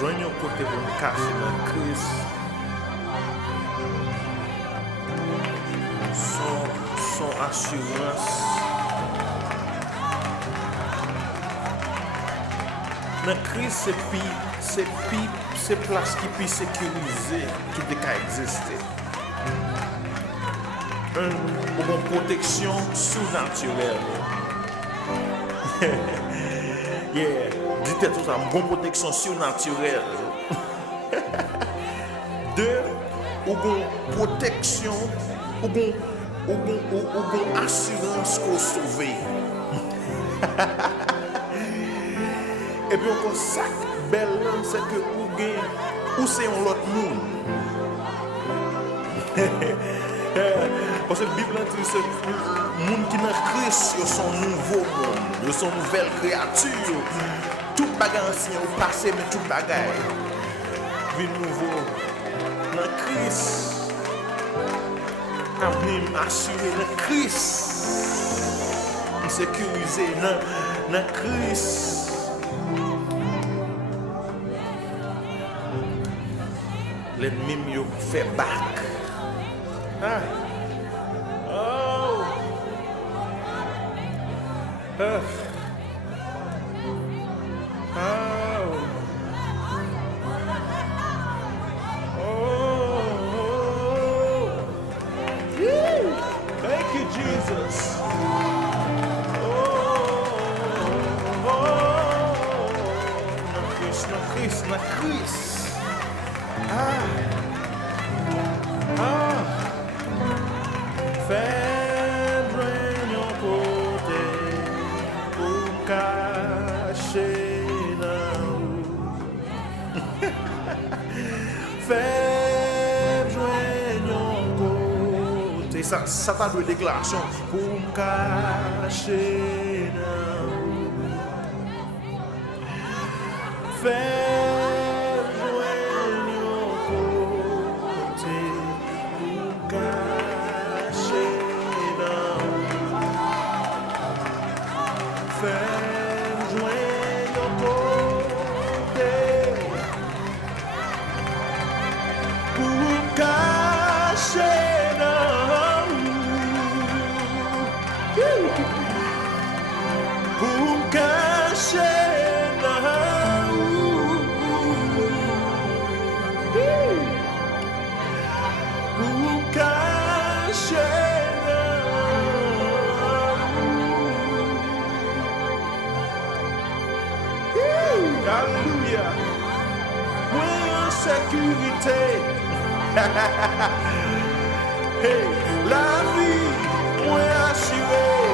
Joignez au côté pour me cacher dans Christ. Son assurance. Dans Christ, c'est place qui peut sécuriser qui peut exister. Une protection surnaturelle. Yeah. Dites tout ça, une bonne protection surnaturelle. Deux, une protection, une assurance qu'on sauve. Et puis encore ça, belle, c'est que ou c'est un autre monde. Parce que la Bible dit que le monde qui est dans Christ, c'est son nouveau monde, c'est son nouvelle créature. Tout bagage ancien ou passé, mais tout bagage vit nouveau. Dans Christ, avenir assuré dans Christ, sécurisé dans Christ. L'ennemi me fait back. Ah. Oh. Ah. Ça t'a de déclaration pour me cacher. Faire joindre côté pour me cacher. Faire joindre côté pour me cacher. Alléluia. Oui, en sécurité. Hey, la vie, moi assurée.